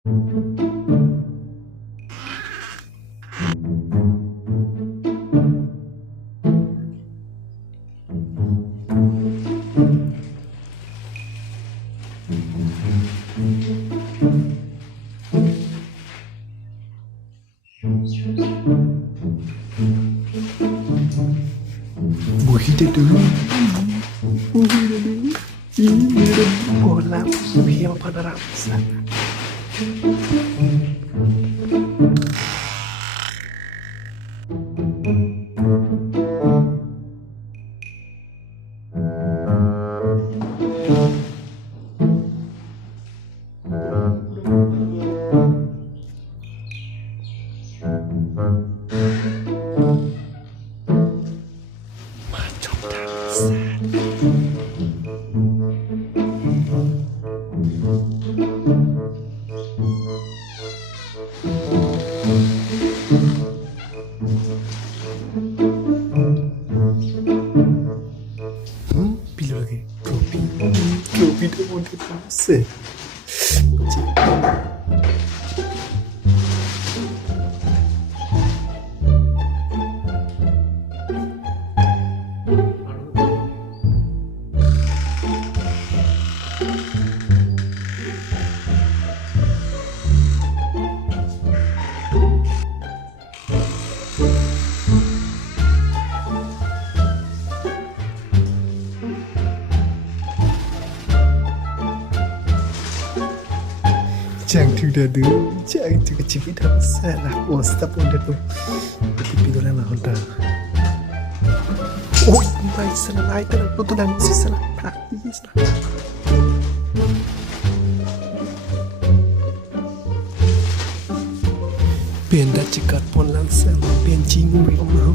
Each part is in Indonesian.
Buhide dulu. Buhide dulu. Ini bola yang pada rasa. Macam pilih lagi Kopi dah mau dipaksa. Jangan tidak dulu, jangan juga cipit apa salah. Oh, stop udah tuh. Tapi pidolan lah honda. Oh, mai salah lain kan aku tuh nang si salah. Iya salah. Benda cekat pon langsung, ben cingu ya Allah.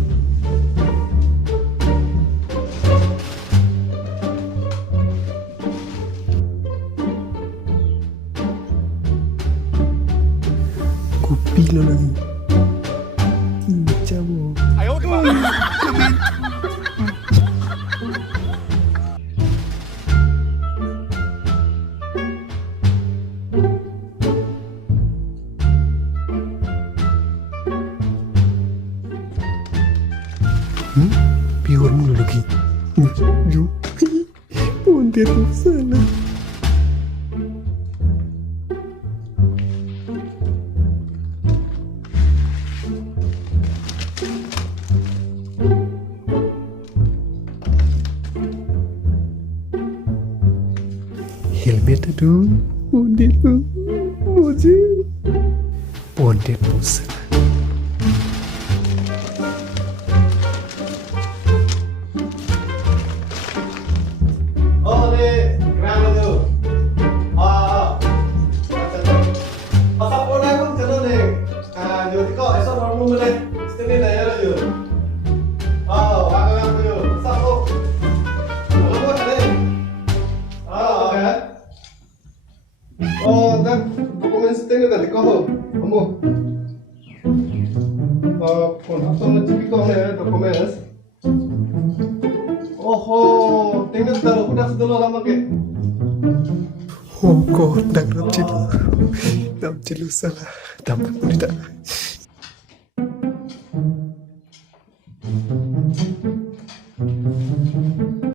Kopi lo lagi. Cabut. Ayo di mana? Biar mulu lagi. Yuk. Pun dia tuh salah. Helmet aduh, bondet tuh, bondet bosan. Oh, ni kerana tu. Pasal pun aku jalan ni. Jadi kau esok orang rumah ni. Sini dah ya tu. Aku tu. Pasal tu. Kamu ada ni. Okay. Dan dokumen sini dah dikau. Kamu. Pun asal nak cipik kau ni dokumen. Oh, tinggal taruh udah sedulur lama ke? Oh, kau dah dalam cilu salah. Dapat pun tidak.